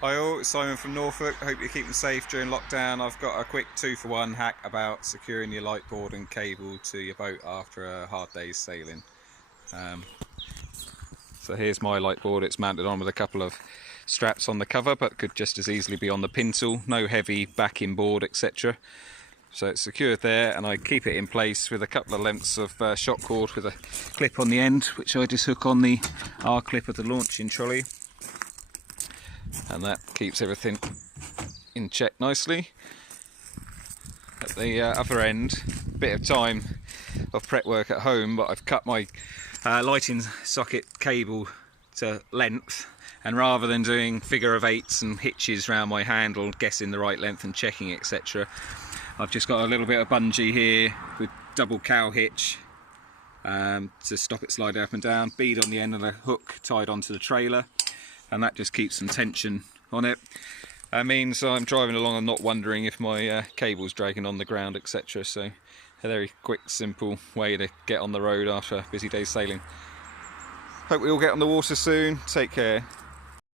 Hi all, it's Simon from Norfolk. Hope you're keeping safe during lockdown. I've got a quick 2-for-1 hack about securing your lightboard and cable to your boat after a hard day's sailing. So here's my lightboard. It's mounted on with a couple of straps on the cover, but could just as easily be on the pintle. No heavy backing board, etc. So it's secured there, and I keep it in place with a couple of lengths of shock cord with a clip on the end, which I just hook on the R-clip of the launching trolley. And that keeps everything in check nicely. At the other end, a bit of time of prep work at home, but I've cut my lighting socket cable to length, and rather than doing figure of eights and hitches around my handle, guessing the right length and checking, etc., I've just got a little bit of bungee here with double cow hitch to stop it sliding up and down, bead on the end of the hook tied onto the trailer, and that just keeps some tension on it. That means I'm driving along and not wondering if my cable's dragging on the ground, etc. So a very quick, simple way to get on the road after a busy day's sailing. Hope we all get on the water soon. Take care.